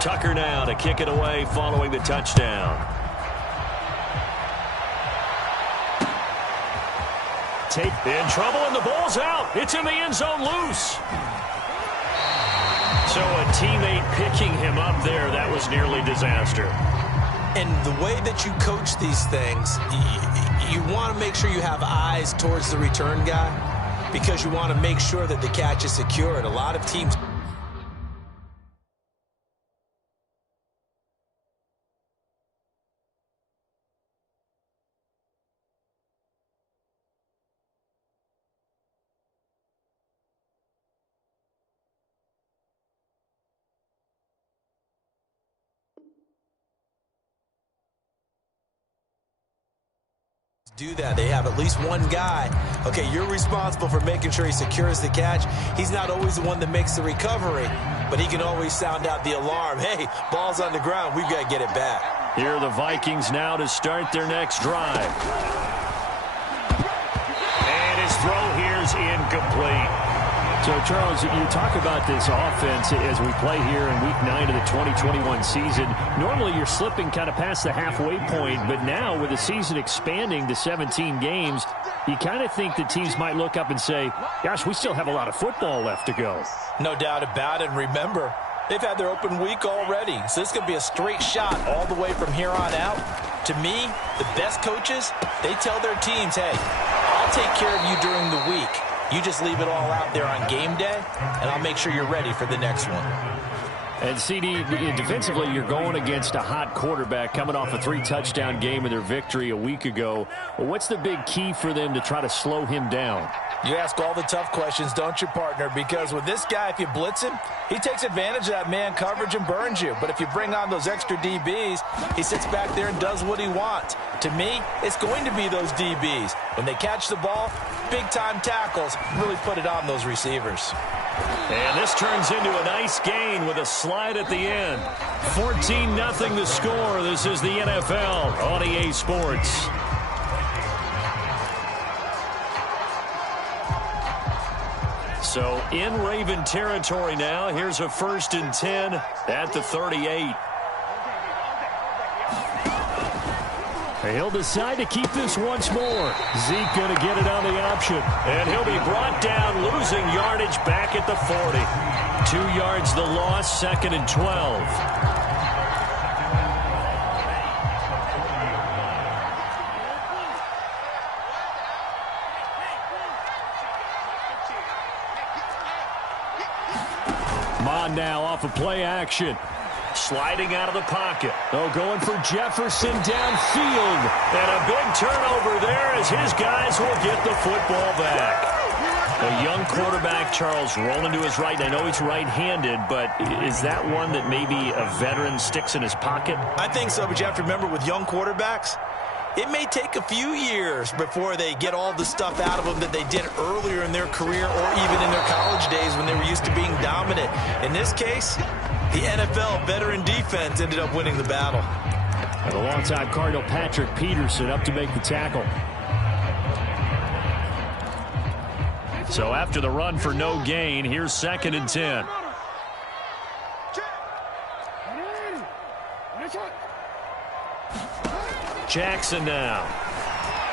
Tucker now to kick it away following the touchdown. In trouble, and the ball's out. It's in the end zone loose. So a teammate picking him up there, that was nearly disaster. And the way that you coach these things, you want to make sure you have eyes towards the return guy because you want to make sure that the catch is secured. A lot of teams... do that. They have at least one guy. Okay, you're responsible for making sure he secures the catch. He's not always the one that makes the recovery, but he can always sound out the alarm. Hey, ball's on the ground. We've got to get it back. Here are the Vikings now to start their next drive. And his throw here's incomplete. So, Charles, you talk about this offense as we play here in Week 9 of the 2021 season. Normally, you're slipping kind of past the halfway point, but now with the season expanding to 17 games, you kind of think that teams might look up and say, gosh, we still have a lot of football left to go. No doubt about it. And remember, they've had their open week already, so this could be a straight shot all the way from here on out. To me, the best coaches, they tell their teams, hey, I'll take care of you during the week. You just leave it all out there on game day, and I'll make sure you're ready for the next one. And, CD, defensively, you're going against a hot quarterback coming off a 3-touchdown game in their victory a week ago. Well, what's the big key for them to try to slow him down? You ask all the tough questions, don't you, partner? Because with this guy, if you blitz him, he takes advantage of that man coverage and burns you. But if you bring on those extra DBs, he sits back there and does what he wants. To me, it's going to be those DBs. When they catch the ball, big-time tackles really put it on those receivers. And this turns into a nice gain with a slide at the end. 14-0 the score. This is the NFL on EA Sports. So in Raven territory now. Here's a 1st and 10 at the 38. He'll decide to keep this once more. Zeke going to get it on the option. And he'll be brought down, losing yardage back at the 40. 2 yards the loss, 2nd and 12. Now off of play action. Sliding out of the pocket. Oh, going for Jefferson downfield. And a big turnover there as his guys will get the football back. A young quarterback, Charles, rolling to his right. I know he's right-handed, but is that one that maybe a veteran sticks in his pocket? I think so, but you have to remember with young quarterbacks, it may take a few years before they get all the stuff out of them that they did earlier in their career or even in their college days when they were used to being dominant. In this case, the NFL veteran defense ended up winning the battle. And a long-time Cardinal Patrick Peterson up to make the tackle. So after the run for no gain, here's 2nd and 10. Jackson now.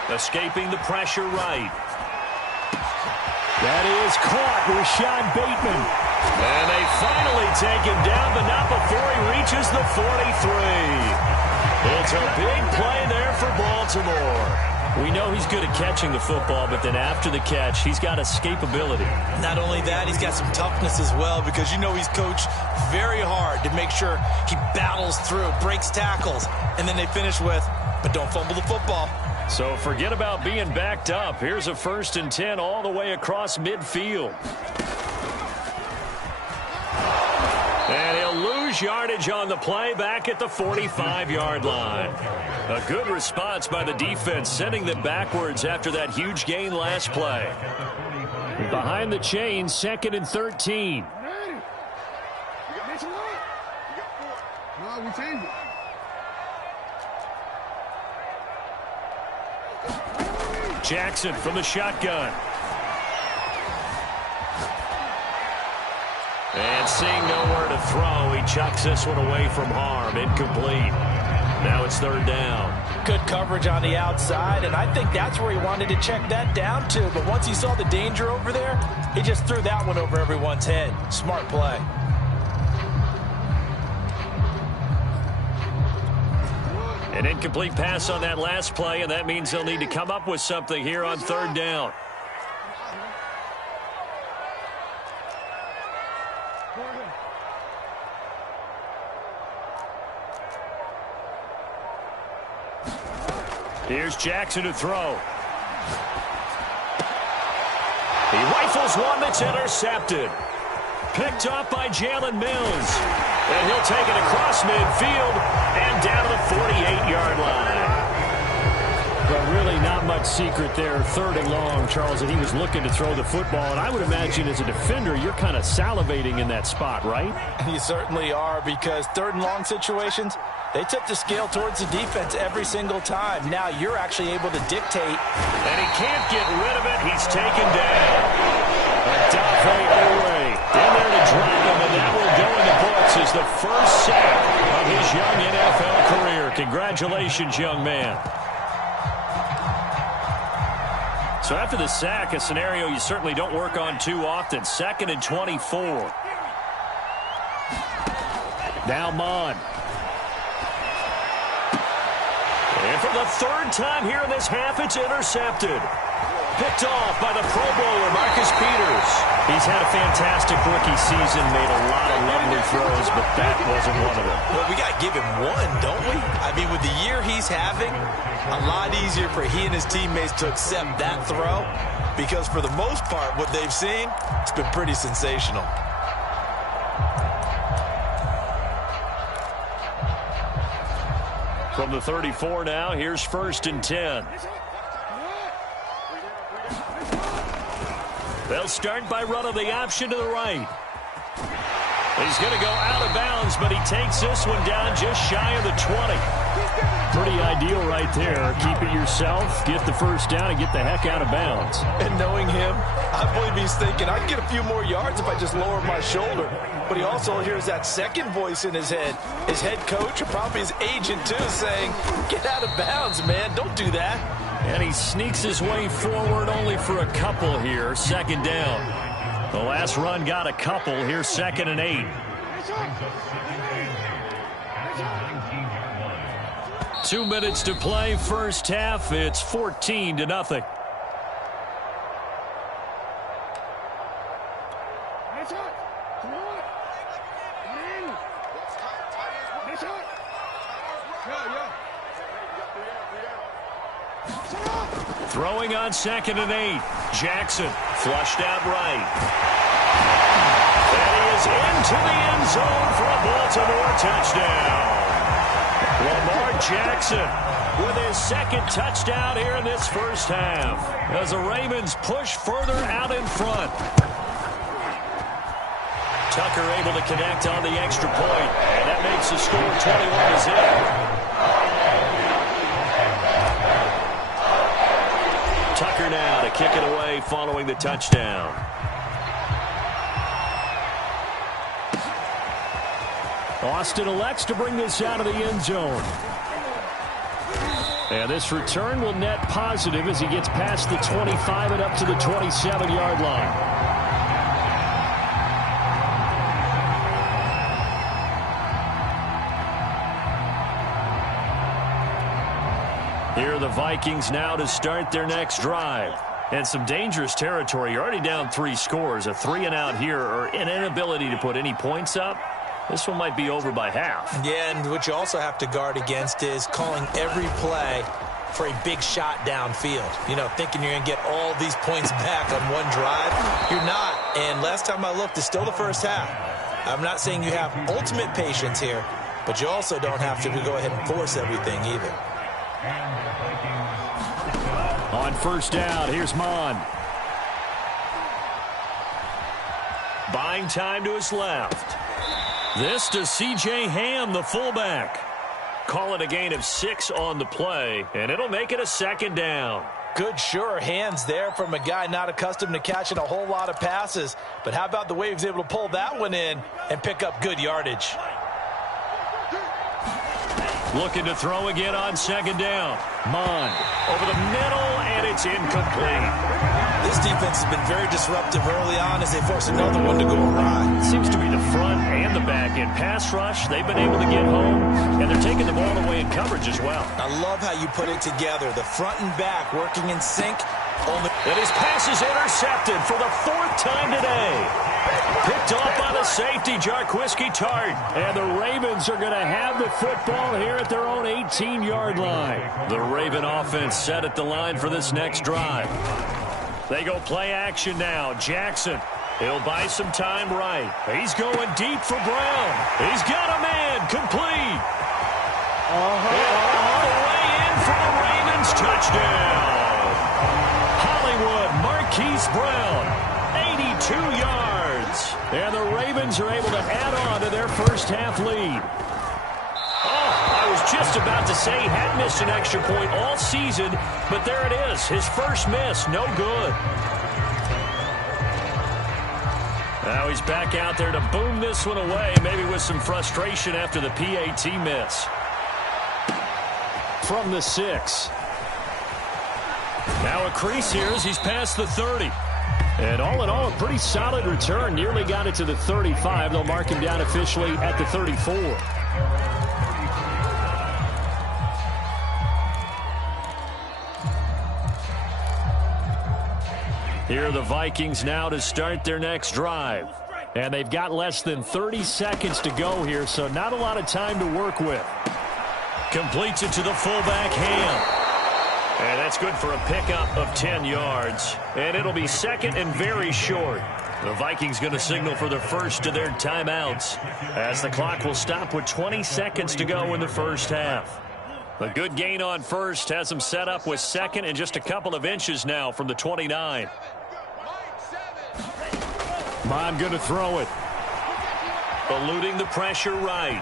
Escaping the pressure right. That is caught. Rashad Bateman. And they finally take him down, but not before he reaches the 43. It's a big play there for Baltimore. We know he's good at catching the football, but then after the catch, he's got escapability. Not only that, he's got some toughness as well because you know he's coached very hard to make sure he battles through, breaks tackles, and then they finish with, but don't fumble the football. So forget about being backed up. Here's a 1st and 10 all the way across midfield. And he'll lose yardage on the play back at the 45-yard line. A good response by the defense, sending them backwards after that huge gain last play. Behind the chain, 2nd and 13. Jackson from the shotgun. And seeing nowhere to throw, he chucks this one away from harm. Incomplete. Now it's third down. Good coverage on the outside, and I think that's where he wanted to check that down to. But once he saw the danger over there, he just threw that one over everyone's head. Smart play. An incomplete pass on that last play, and that means they'll need to come up with something here on third down. Here's Jackson to throw. He rifles one that's intercepted. Picked off by Jalen Mills. And he'll take it across midfield and down to the 48-yard line. But really not much secret there. Third and long, Charles, and he was looking to throw the football. And I would imagine as a defender, you're kind of salivating in that spot, right? You certainly are, because third and long situations, they tip the scale towards the defense every single time. Now you're actually able to dictate. And he can't get rid of it. He's taken down. Adafe Owe in there to drop him, and that will go in the books as the first sack of his young NFL career. Congratulations, young man. So after the sack, a scenario you certainly don't work on too often. 2nd and 24. Now Mon. And for the third time here in this half, it's intercepted. Picked off by the Pro Bowler, Marcus Peters. He's had a fantastic rookie season, made a lot of lovely throws, but that wasn't one of them. Well, we got to give him one, don't we? I mean, with the year he's having, a lot easier for he and his teammates to accept that throw, because for the most part, what they've seen, it's been pretty sensational. From the 34 now, here's 1st and 10. They'll start by running the option to the right. He's going to go out of bounds, but he takes this one down just shy of the 20. Pretty ideal right there. Keep it yourself, get the first down, and get the heck out of bounds. And knowing him, I believe he's thinking, I'd get a few more yards if I just lower my shoulder. But he also hears that second voice in his head. His head coach, or probably his agent too, saying, get out of bounds, man. Don't do that. And he sneaks his way forward only for a couple here. 2nd down. The last run got a couple. Here's 2nd and 8. 2 minutes to play. First half. It's 14-0. Throwing on 2nd and 8. Jackson flushed out right. And he is into the end zone for a Baltimore touchdown. Lamar Jackson with his 2nd touchdown here in this first half as the Ravens push further out in front. Tucker able to connect on the extra point, and that makes the score 21-0. Tucker now to kick it away following the touchdown. Austin elects to bring this out of the end zone. And this return will net positive as he gets past the 25 and up to the 27-yard line. Here are the Vikings now to start their next drive. And some dangerous territory. You're already down 3 scores. A 3-and-out here, or an inability to put any points up. This one might be over by half. Yeah, and what you also have to guard against is calling every play for a big shot downfield. You know, thinking you're going to get all these points back on one drive. You're not. And last time I looked, it's still the first half. I'm not saying you have ultimate patience here, but you also don't have to go ahead and force everything either. On first down, here's Mon. Buying time to his left. This to C.J. Ham, the fullback. Call it a gain of 6 on the play, and it'll make it a 2nd down. Good, sure hands there from a guy not accustomed to catching a whole lot of passes. But how about the way he was able to pull that one in and pick up good yardage? Looking to throw again on second down. Mon over the middle, and it's incomplete. This defense has been very disruptive early on as they force another one to go awry. Seems to be the front and the back end. Pass rush, they've been able to get home, and they're taking the ball away in coverage as well. I love how you put it together. The front and back working in sync. And his pass is intercepted for the 4th time today. Picked off by the safety, Jarquiski Tart. And the Ravens are going to have the football here at their own 18-yard line. The Raven offense set at the line for this next drive. They go play action now. Jackson, he'll buy some time right. He's going deep for Brown. He's got a man, complete. All the way in for the Ravens, touchdown. Hollywood Marquise Brown, 82 yards. And the Ravens are able to add on to their first half lead. I was just about to say he had missed an extra point all season, but there it is. His first miss, no good. Now he's back out there to boom this one away, maybe with some frustration after the PAT miss. From the 6. Now a crease here as he's past the 30. And all in all, a pretty solid return. Nearly got it to the 35. They'll mark him down officially at the 34. Here are the Vikings now to start their next drive. And they've got less than 30 seconds to go here, so not a lot of time to work with. Completes it to the fullback, Ham. And that's good for a pickup of 10 yards. And it'll be second and very short. The Vikings going to signal for the first of their timeouts as the clock will stop with 20 seconds to go in the first half. A good gain on first has them set up with second and just a couple of inches now from the 29. Mon going to throw it. Eluding the pressure right.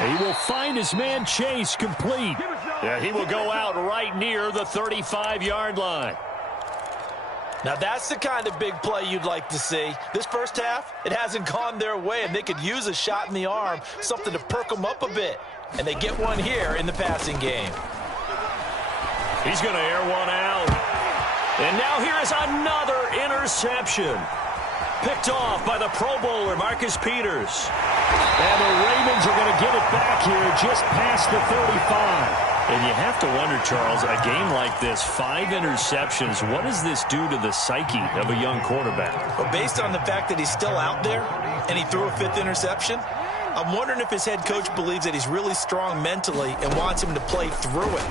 He will find his man Chase, complete. Yeah, he will go out right near the 35-yard line. Now that's the kind of big play you'd like to see. This first half, it hasn't gone their way, and they could use a shot in the arm, something to perk them up a bit. And they get one here in the passing game. He's going to air one out. And now here is another interception. Picked off by the Pro Bowler, Marcus Peters. And the Ravens are going to get it back here just past the 35. And you have to wonder, Charles, a game like this, 5 interceptions, what does this do to the psyche of a young quarterback? Well, based on the fact that he's still out there and he threw a 5th interception, I'm wondering if his head coach believes that he's really strong mentally and wants him to play through it.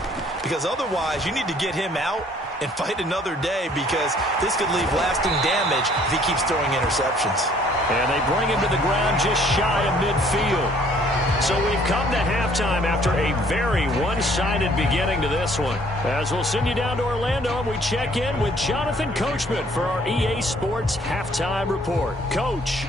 Because otherwise, you need to get him out and fight another day, because this could leave lasting damage if he keeps throwing interceptions. And they bring him to the ground just shy of midfield. So we've come to halftime after a very one-sided beginning to this one. As we'll send you down to Orlando, and we check in with Jonathan Coachman for our EA Sports Halftime Report. Coach.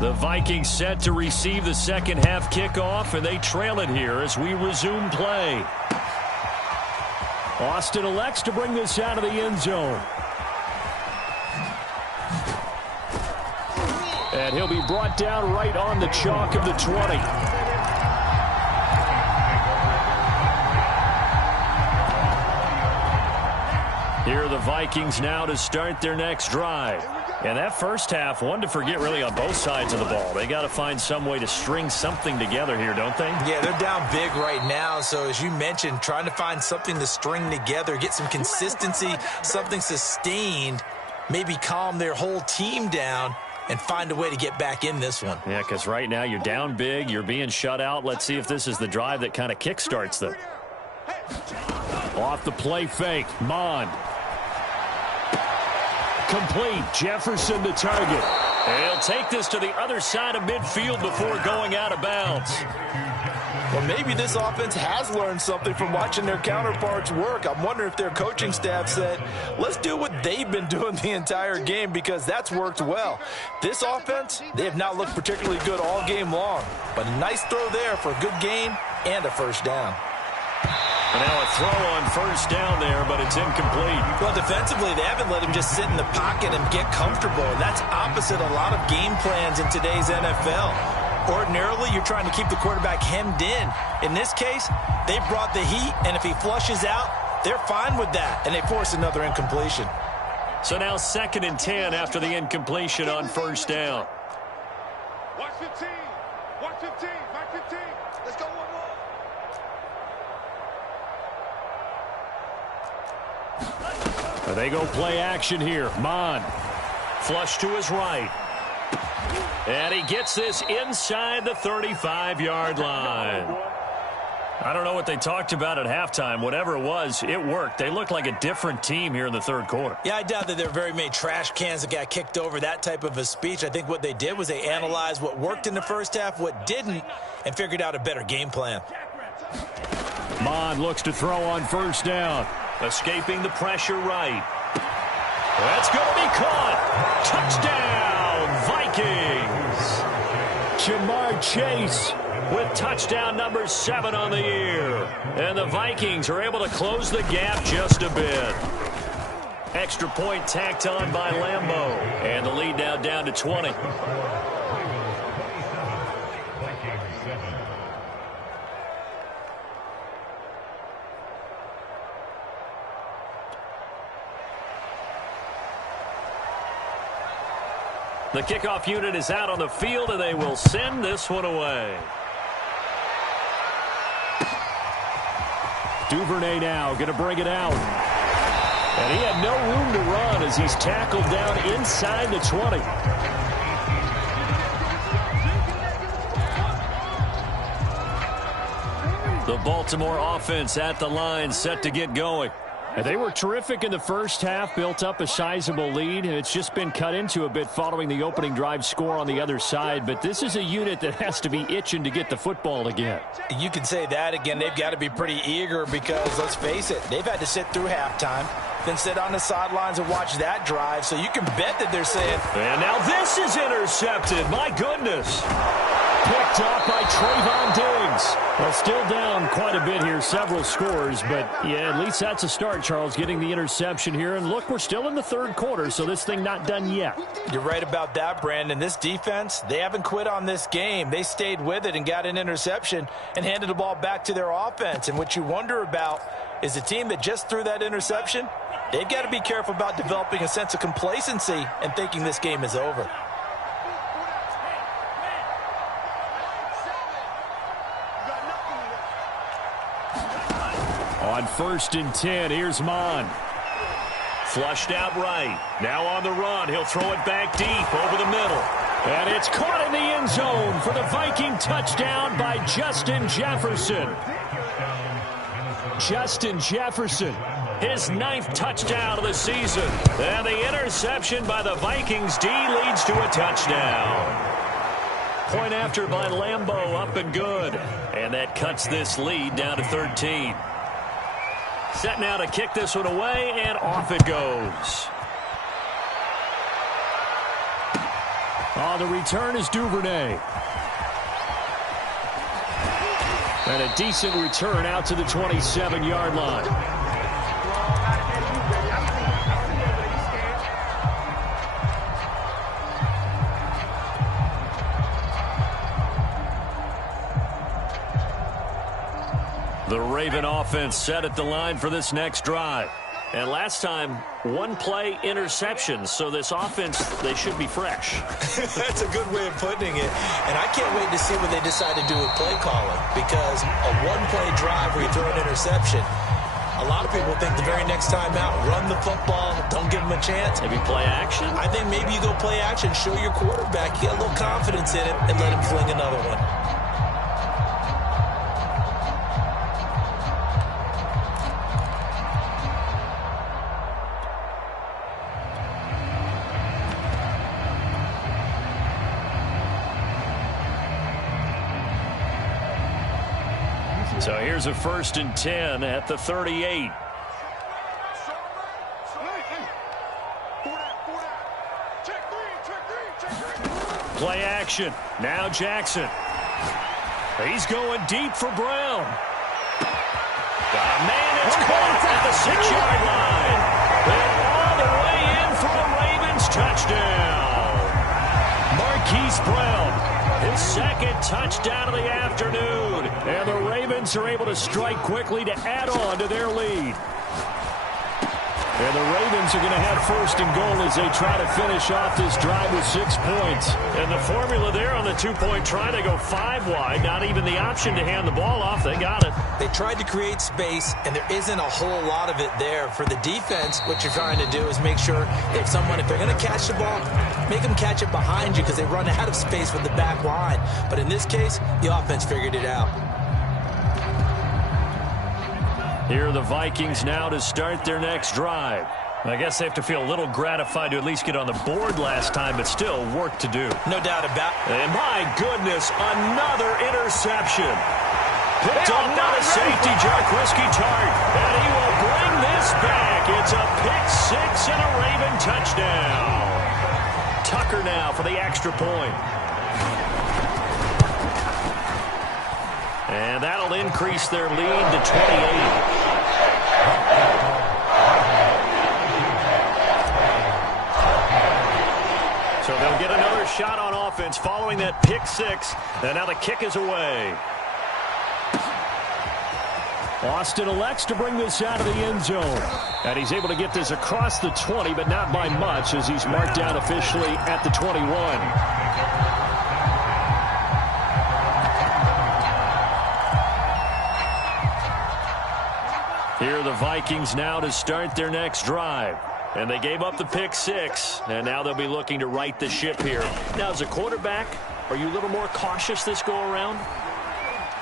The Vikings set to receive the second half kickoff, and they trail it here as we resume play. Austin elects to bring this out of the end zone. And he'll be brought down right on the chalk of the 20. Here are the Vikings now to start their next drive. And that first half, one to forget really on both sides of the ball. They got to find some way to string something together here, don't they? Yeah, they're down big right now. So as you mentioned, trying to find something to string together, get some consistency, something sustained, maybe calm their whole team down and find a way to get back in this one. Yeah, because right now you're down big, you're being shut out. Let's see if this is the drive that kind of kickstarts them. Off the play fake, Mon. Complete, Jefferson the target. He'll take this to the other side of midfield before going out of bounds. Well, maybe this offense has learned something from watching their counterparts work. I'm wondering if their coaching staff said, let's do what they've been doing the entire game, because that's worked well. This offense, they have not looked particularly good all game long. But a nice throw there for a good gain and a first down. And now a throw on first down there, but it's incomplete. Well, defensively, they haven't let him just sit in the pocket and get comfortable. That's opposite a lot of game plans in today's NFL. Ordinarily, you're trying to keep the quarterback hemmed in. In this case, they brought the heat, and if he flushes out, they're fine with that, and they force another incompletion. So now 2nd and 10 after the incompletion on first down. Watch 15. Watch 15. Back 15. Let's go one more. They go play action here. Mon. Flush to his right. And he gets this inside the 35-yard line. I don't know what they talked about at halftime. Whatever it was, it worked. They looked like a different team here in the third quarter. Yeah, I doubt that there were very many trash cans that got kicked over, that type of a speech. I think what they did was they analyzed what worked in the first half, what didn't, and figured out a better game plan. Mon looks to throw on first down. Escaping the pressure right. That's going to be caught. Touchdown, Vikings. Jamar Chase with touchdown number 7 on the year. And the Vikings are able to close the gap just a bit. Extra point tacked on by Lambeau. And the lead now down to 20. The kickoff unit is out on the field, and they will send this one away. Duvernay now going to bring it out. And he had no room to run as he's tackled down inside the 20. The Baltimore offense at the line, set to get going. And they were terrific in the first half, built up a sizable lead. It's just been cut into a bit following the opening drive score on the other side. But this is a unit that has to be itching to get the football again. You can say that again. They've got to be pretty eager because, let's face it, they've had to sit through halftime, then sit on the sidelines and watch that drive. So you can bet that they're saying, and now this is intercepted. My goodness. Picked off by Trayvon Diggs. Well, still down quite a bit here, several scores, but yeah, at least that's a start, Charles, getting the interception here. And look, we're still in the third quarter, so this thing not done yet. You're right about that, Brandon. This defense, they haven't quit on this game. They stayed with it and got an interception and handed the ball back to their offense. And what you wonder about is the team that just threw that interception, they've got to be careful about developing a sense of complacency and thinking this game is over. On 1st and 10, here's Mon. Flushed out right. Now on the run. He'll throw it back deep over the middle. And it's caught in the end zone for the Viking touchdown by Justin Jefferson. Justin Jefferson. His 9th touchdown of the season. And the interception by the Vikings D leads to a touchdown. Point after by Lambeau, up and good. And that cuts this lead down to 13. Set now to kick this one away, and off it goes. On the return is Duvernay. And a decent return out to the 27-yard line. The Raven offense set at the line for this next drive. And last time, one play interception. So this offense, they should be fresh. That's a good way of putting it. And I can't wait to see what they decide to do with play calling. Because a one-play drive where you throw an interception, a lot of people think the very next time out, run the football, don't give them a chance. Maybe play action? I think maybe you go play action, show your quarterback, get a little confidence in it, and let him fling another one. So here's a 1st and 10 at the 38. Play action. Now Jackson. He's going deep for Brown. Got a man that's caught at the 6-yard line. And all the way in for a Ravens touchdown. Marquise Brown, his second touchdown of the afternoon. And the Ravens are able to strike quickly to add on to their lead. And the Ravens are going to have first and goal as they try to finish off this drive with 6 points. And the formula there on the 2-point try, they go 5 wide. Not even the option to hand the ball off. They got it. They tried to create space, and there isn't a whole lot of it there. For the defense, what you're trying to do is make sure if they're going to catch the ball, make them catch it behind you because they run out of space with the back line. But in this case, the offense figured it out. Here are the Vikings now to start their next drive. I guess they have to feel a little gratified to at least get on the board last time, but still work to do. No doubt about it. And my goodness, another interception. Picked off by the safety, Jaquiski Tartt. And he will bring this back. It's a pick 6 and a Raven touchdown. Tucker now for the extra point. And that'll increase their lead to 28. So they'll get another shot on offense following that pick 6. And now the kick is away. Austin elects to bring this out of the end zone. And he's able to get this across the 20, but not by much as he's marked down officially at the 21. Here are the Vikings now to start their next drive. And they gave up the pick 6, and now they'll be looking to right the ship here. Now, as a quarterback, are you a little more cautious this go-around?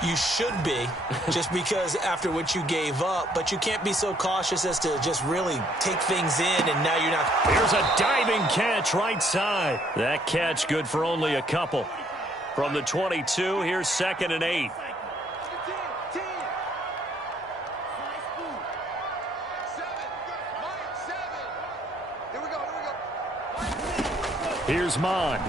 You should be, just because after what you gave up, but you can't be so cautious as to just really take things in, and now you're not. Here's a diving catch right side. That catch good for only a couple. From the 22, here's 2nd and 8. Here's Mon.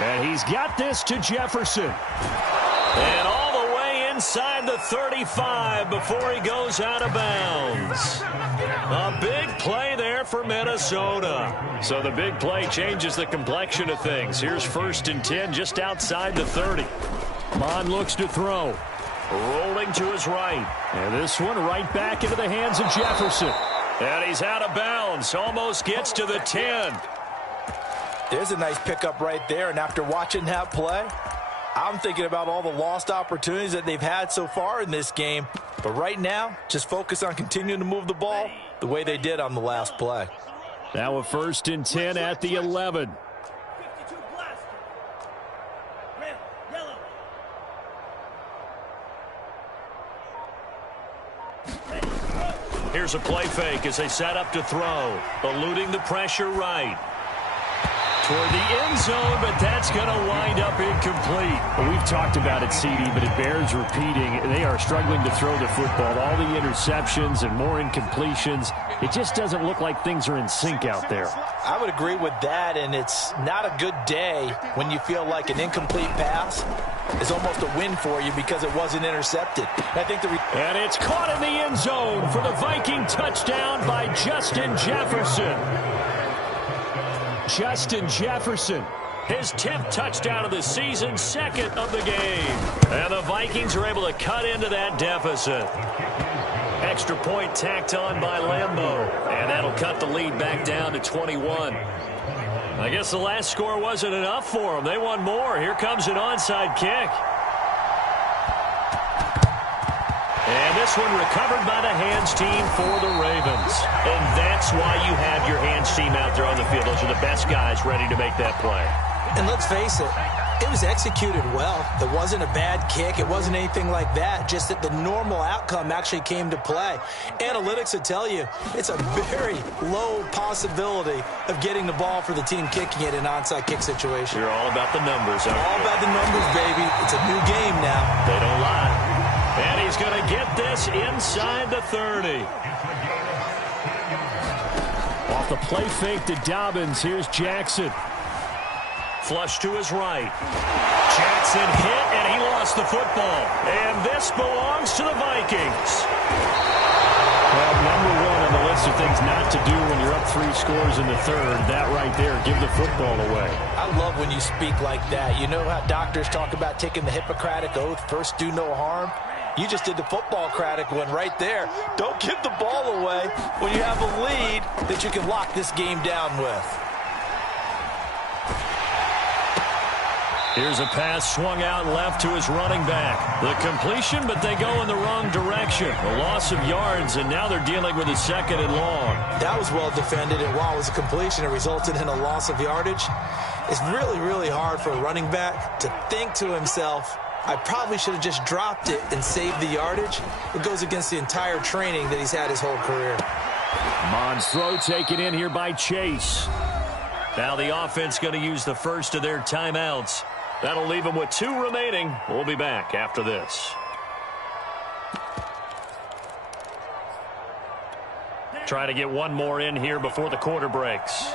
And he's got this to Jefferson. And all the way inside the 35 before he goes out of bounds. A big play there for Minnesota. So the big play changes the complexion of things. Here's 1st and 10 just outside the 30. Mon looks to throw. Rolling to his right. And this one right back into the hands of Jefferson. And he's out of bounds. Almost gets to the 10. There's a nice pickup right there, and after watching that play, I'm thinking about all the lost opportunities that they've had so far in this game. But right now, just focus on continuing to move the ball the way they did on the last play. Now a 1st and 10 at the 11. Here's a play fake as they set up to throw. Eluding the pressure right. Toward the end zone, but that's going to wind up incomplete. Well, we've talked about it, CD, but it bears repeating. They are struggling to throw the football. All the interceptions and more incompletions. It just doesn't look like things are in sync out there. I would agree with that, and it's not a good day when you feel like an incomplete pass is almost a win for you because it wasn't intercepted. And it's caught in the end zone for the Viking touchdown by Justin Jefferson. Justin Jefferson, his 10th touchdown of the season, 2nd of the game. And the Vikings are able to cut into that deficit. Extra point tacked on by Lambeau. And that'll cut the lead back down to 21. I guess the last score wasn't enough for them. They want more. Here comes an onside kick. And this one recovered by the hands team for the Ravens. And that's why you have your hands team out there on the field. Those are the best guys ready to make that play. And let's face it, it was executed well. It wasn't a bad kick. It wasn't anything like that. Just that the normal outcome actually came to play. Analytics will tell you it's a very low possibility of getting the ball for the team kicking it in an onside kick situation. You're all about the numbers, aren't you? All about the numbers, baby. It's a new game now. They don't lie. And he's going to get this inside the 30. Off the play fake to Dobbins, here's Jackson. Flush to his right. Jackson hit, and he lost the football. And this belongs to the Vikings. Well, number one on the list of things not to do when you're up 3 scores in the third, that right there, give the football away. I love when you speak like that. You know how doctors talk about taking the Hippocratic Oath, first do no harm? You just did the football-cratic one right there. Don't give the ball away when you have a lead that you can lock this game down with. Here's a pass swung out left to his running back. The completion, but they go in the wrong direction. A loss of yards, and now they're dealing with a 2nd and long. That was well defended, and while it was a completion, it resulted in a loss of yardage. It's really, really hard for a running back to think to himself, I probably should have just dropped it and saved the yardage. It goes against the entire training that he's had his whole career. Mond's throw taken in here by Chase. Now the offense going to use the first of their timeouts. That'll leave them with 2 remaining. We'll be back after this. Try to get one more in here before the quarter breaks.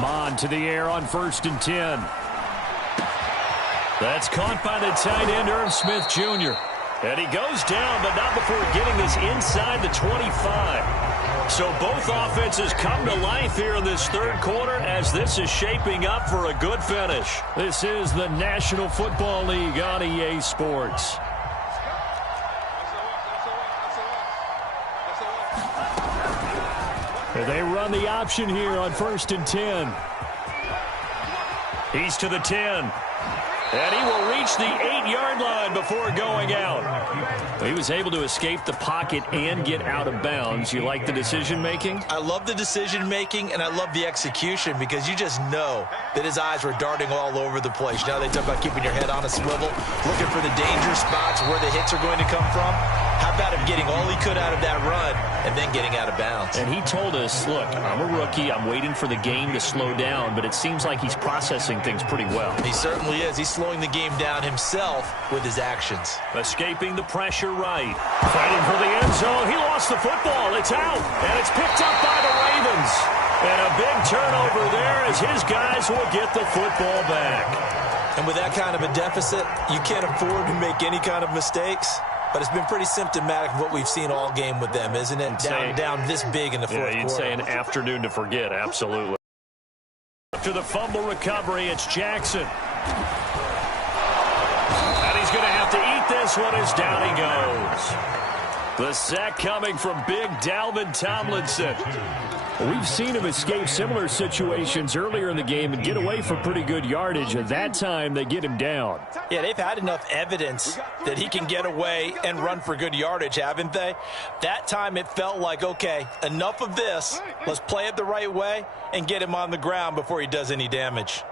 Mond to the air on 1st and 10. That's caught by the tight end, Irv Smith Jr. And he goes down, but not before getting this inside the 25. So both offenses come to life here in this third quarter as this is shaping up for a good finish. This is the National Football League on EA Sports. They run the option here on 1st and 10. He's to the 10. And he will reach the 8-yard line before going out. He was able to escape the pocket and get out of bounds. You like the decision-making? I love the decision-making, and I love the execution because you just know that his eyes were darting all over the place. Now they talk about keeping your head on a swivel, looking for the danger spots where the hits are going to come from. How about him getting all he could out of that run and then getting out of bounds? And he told us, look, I'm a rookie. I'm waiting for the game to slow down, but it seems like he's processing things pretty well. He certainly is. He's slowing the game down himself with his actions. Escaping the pressure right. Fighting for the end zone. He lost the football. It's out, and it's picked up by the Ravens. And a big turnover there as his guys will get the football back. And with that kind of a deficit, you can't afford to make any kind of mistakes. But it's been pretty symptomatic of what we've seen all game with them, isn't it? Down this big in the fourth quarter. You'd say an afternoon to forget, absolutely. After the fumble recovery, it's Jackson. And he's going to have to eat this one as down he goes. The sack coming from big Dalvin Tomlinson. We've seen him escape similar situations earlier in the game and get away for pretty good yardage. At that time, they get him down. Yeah, they've had enough evidence that he can get away and run for good yardage, haven't they? That time it felt like, okay, enough of this. Let's play it the right way and get him on the ground before he does any damage.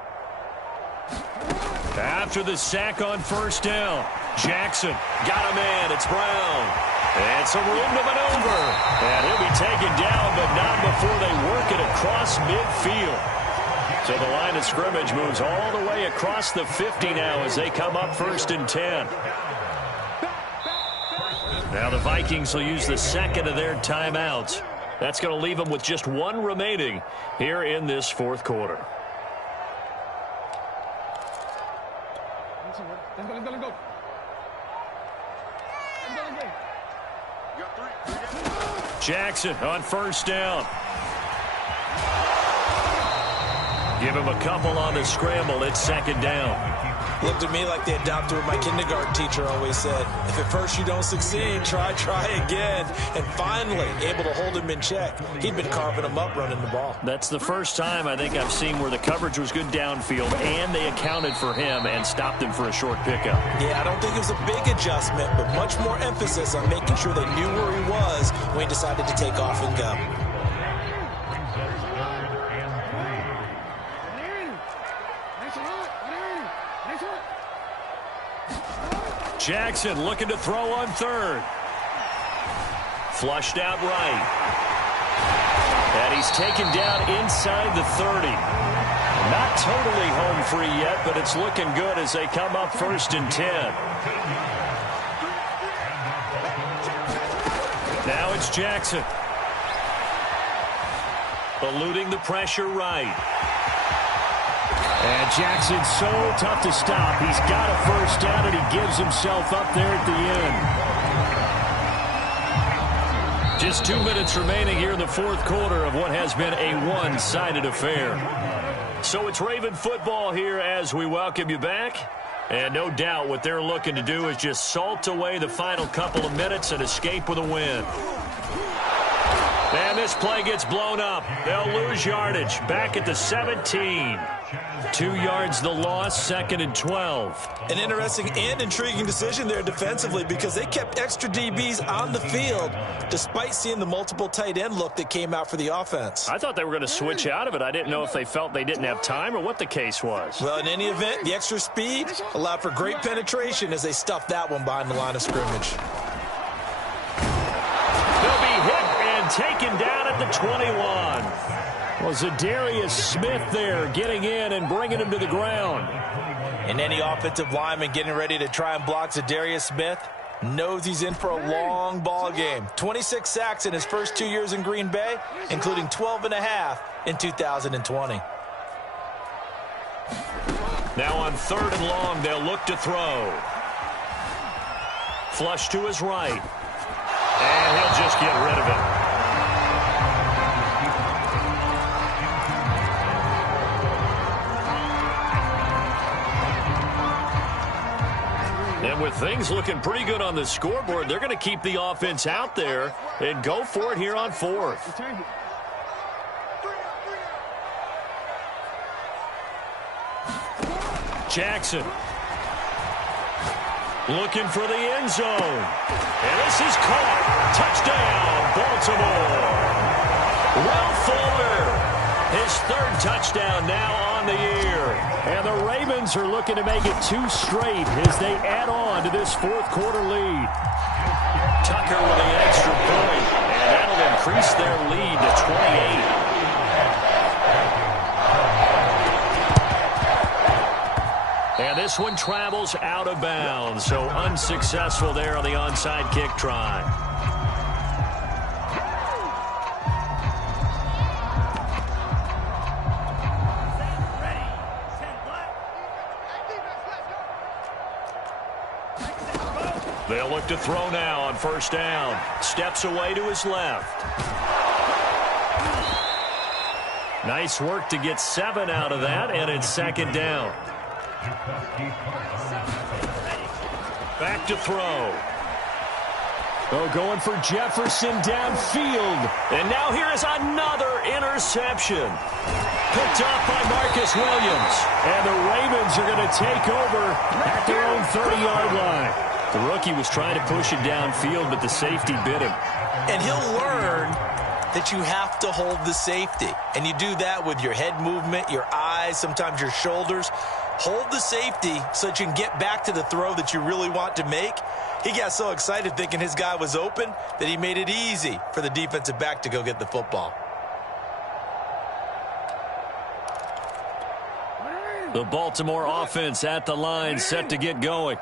After the sack on 1st down, Jackson got a man. It's Brown. And some room to maneuver. And he'll be taken down, but not before they work it across midfield. So the line of scrimmage moves all the way across the 50 now as they come up 1st and 10. Now the Vikings will use the 2nd of their timeouts. That's going to leave them with just 1 remaining here in this 4th quarter. Jackson on 1st down. Give him a couple on the scramble. It's 2nd down. Looked at me like they adopted what my kindergarten teacher always said. If at first you don't succeed, try again. And finally, able to hold him in check. He'd been carving him up running the ball. That's the first time I think I've seen where the coverage was good downfield and they accounted for him and stopped him for a short pickup. Yeah, I don't think it was a big adjustment, but much more emphasis on making sure they knew where he was when he decided to take off and go. Jackson looking to throw on 3rd. Flushed out right. And he's taken down inside the 30. Not totally home free yet, but it's looking good as they come up 1st and 10. Now it's Jackson. Eluding the pressure right. And Jackson's so tough to stop. He's got a first down, and he gives himself up there at the end. Just 2 minutes remaining here in the fourth quarter of what has been a one-sided affair. So it's Raven football here as we welcome you back. And no doubt what they're looking to do is just salt away the final couple of minutes and escape with a win. And this play gets blown up. They'll lose yardage. Back at the 17. 2 yards the loss, 2nd and 12. An interesting and intriguing decision there defensively because they kept extra DBs on the field despite seeing the multiple tight end look that came out for the offense. I thought they were going to switch out of it. I didn't know if they felt they didn't have time or what the case was. Well, in any event, the extra speed allowed for great penetration as they stuffed that one behind the line of scrimmage. They'll be hit and taken down at the 21. Well, Zadarius Smith there getting in and bringing him to the ground. And any offensive lineman getting ready to try and block Zadarius Smith knows he's in for a long ball game. 26 sacks in his first 2 years in Green Bay, including 12.5 in 2020. Now on 3rd and long, they'll look to throw. Flush to his right. And he'll just get rid of it. And with things looking pretty good on the scoreboard, they're going to keep the offense out there and go for it here on 4th. Jackson looking for the end zone. And this is caught. Touchdown, Baltimore. Will Fuller, his 3rd touchdown now on the year. And the Ravens are looking to make it 2 straight as they add on to this fourth quarter lead. Tucker with the extra point, and that'll increase their lead to 28. And this one travels out of bounds, so unsuccessful there on the onside kick try. They'll look to throw now on 1st down. Steps away to his left. Nice work to get 7 out of that, and it's 2nd down. Back to throw. Oh, going for Jefferson downfield. And now here is another interception. Picked off by Marcus Williams. And the Ravens are going to take over at their own 30-yard line. The rookie was trying to push it downfield, but the safety bit him. And he'll learn that you have to hold the safety. And you do that with your head movement, your eyes, sometimes your shoulders. Hold the safety so that you can get back to the throw that you really want to make. He got so excited thinking his guy was open that he made it easy for the defensive back to go get the football. The Baltimore offense at the line, set to get going.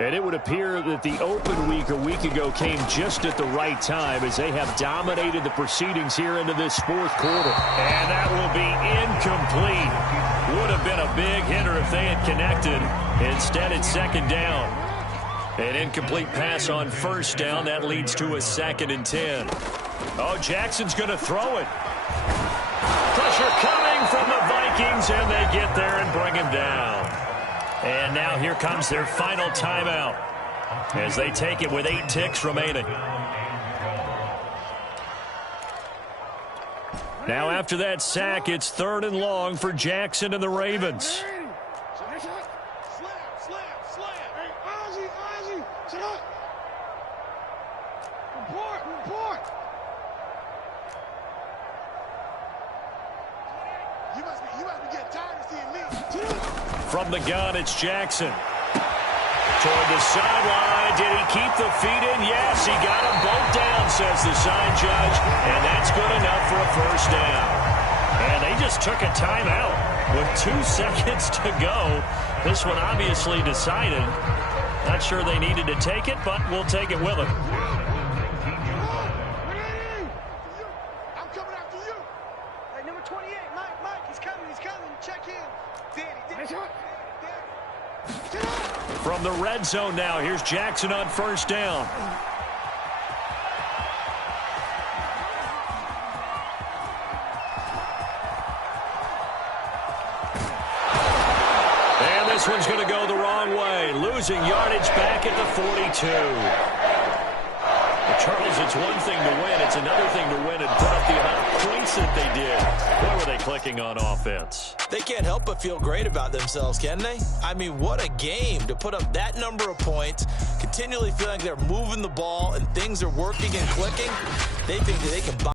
And it would appear that the open week a week ago came just at the right time as they have dominated the proceedings here into this fourth quarter. And that will be incomplete. Would have been a big hitter if they had connected. Instead, it's 2nd down. An incomplete pass on 1st down. That leads to a 2nd and 10. Oh, Jackson's going to throw it. Pressure coming from the Vikings, and they get there and bring him down. And now here comes their final timeout as they take it with 8 ticks remaining. Now after that sack, it's 3rd and long for Jackson and the Ravens. From the gun, it's Jackson. Toward the sideline. Did he keep the feet in? Yes, he got them both down, says the sign judge. And that's good enough for a 1st down. And they just took a timeout with 2 seconds to go. This one obviously decided. Not sure they needed to take it, but we'll take it with them. I'm coming after you. From the red zone now, here's Jackson on first down. And this one's going to go the wrong way. Losing yardage back at the 42. Charles, it's one thing to win. It's another thing to win and put up the amount of points that they did. Boy, were they clicking on offense. They can't help but feel great about themselves, can they? I mean, what a game to put up that number of points, continually feeling like they're moving the ball and things are working and clicking. They think that they can buy